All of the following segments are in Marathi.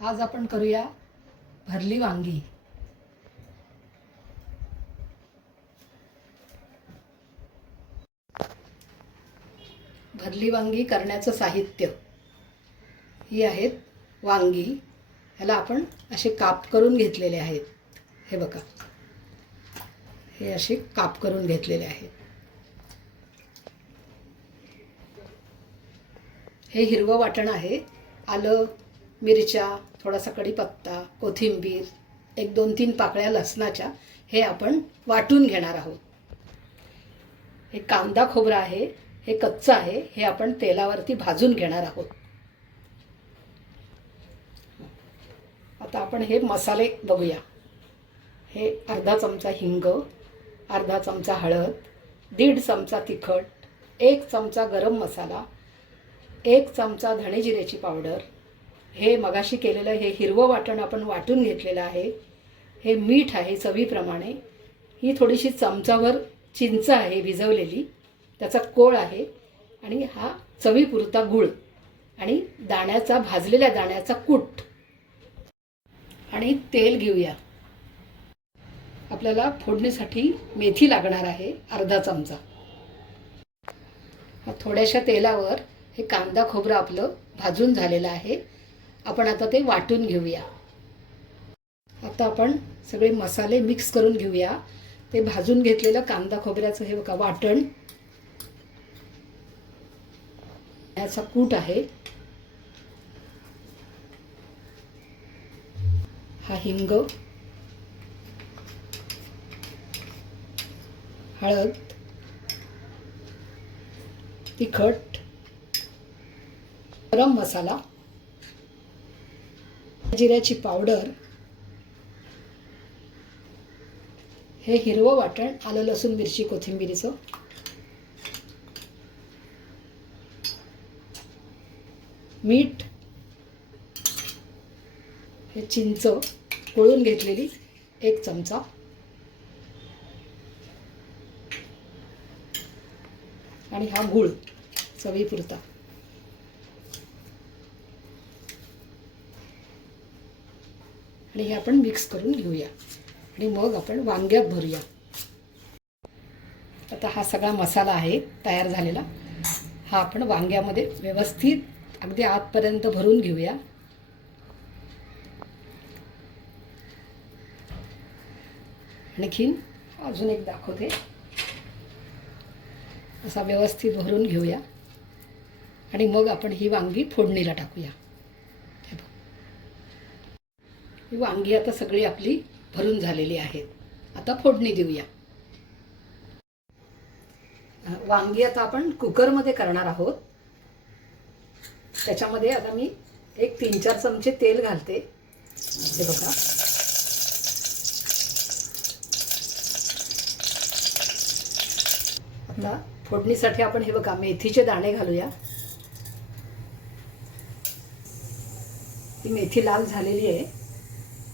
आज आपण करूया भरली वांगी। भरली वांगी करण्याचं साहित्य ही आहेत वांगी। ह्याला आपण असे काप करून घेतलेले आहेत। हे बघा, हे असे काप करून घेतलेले आहेत। हे हिरवं वाटण आहे। आलं, मिरच्या, थोडासा कढीपत्ता, कोथिंबीर, 1-2-3 पाकळ्या लसणाच्या हे आपण वाटून घेणार आहोत। हे कांदा खोबरा आहे, हे कच्चं आहे, हे आपण तेलावरती भाजून घेणार आहोत। आता आपण हे मसाले बघूया। हे अर्धा चमचा हिंग, अर्धा चमचा हळद, 1.5 चमचा तिखट, 1 चमचा गरम मसाला, 1 चमचा धणे जिऱ्याची पावडर, हे मगाशी केलेलं हे हिरवं वाटण आपण वाटून घेतलेलं आहे, हे मीठ आहे चवीप्रमाणे, ही थोडीशी चमचाभर चिंच आहे भिजवलेली, त्याचा कोळ आहे, आणि हा चवीपुरता गूळ आणि दाण्याचा भाजलेल्या दाण्याचा कूट आणि तेल घेऊया। आपल्याला फोडणीसाठी मेथी लागणार आहे अर्धा चमचा। थोड्याशा तेलावर हे कांदा खोबरं आपलं भाजून झालेलं आहे। आपण आता ते वाटून घेऊया। आता आपण सगळे मसाले मिक्स करून घेऊया। ते भाजून घेतलेलं कांदा खोबऱ्याचं हे बघा वाटण, याचा कूट आहे, हा हिंग, हळद, तिखट, गरम मसाला, जिऱ्याची पावडर, हे हिरवं वाटण, आलं लसूण मिरची कोथिंबीरीचं, मीठ, हे चिंच पिळून घेतलेली 1 चमचा, आणि हा गूळ चवीपुरता। आणि हे आपण मिक्स करून घेऊया आणि मग आपण वांग्यात भरूया। आता हा सगळा मसाला आहे तयार झालेला, हा आपण वांग्यामध्ये व्यवस्थित अगदी आतपर्यंत भरून घेऊया। आणखीन अजून एक दाखवते, असा व्यवस्थित भरून घेऊया आणि मग आपण ही वांगी फोडणीला टाकूया। ही वांगी आता सगळी आपली भरून झालेली आहेत। आता फोडणी देऊया। वांगी आता आपण कुकरमध्ये करणार आहोत। त्याच्यामध्ये आता मी 3-4 चमचे तेल घालते। हे बघा, आता फोडणीसाठी आपण हे बघा मेथीचे दाणे घालूया। ही मेथी लाल झालेली आहे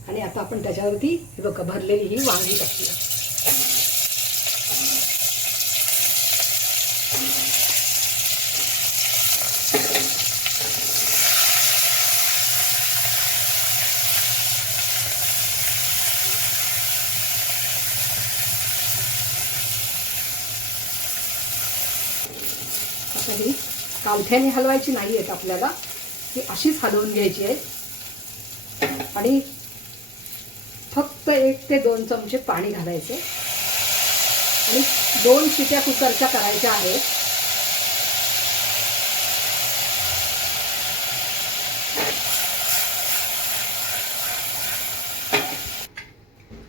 आणि आता आपण त्याच्यावरती हे बघा भरलेली ही वांगी टाकूया। आता ही कावठ्याने हलवायची नाही आहेत आपल्याला, ही अशीच हलवून घ्यायची आहे आणि फक्त 1 ते 2 चमचे पाणी घालायचे आणि 2 शिट्या कुकरच्या करायच्या आहेत।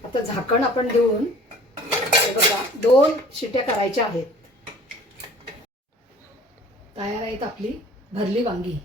आता झाकण आपण देऊन हे बघा 2 शिट्या करायच्या आहेत। तयार आहेत आपली भरली वांगी।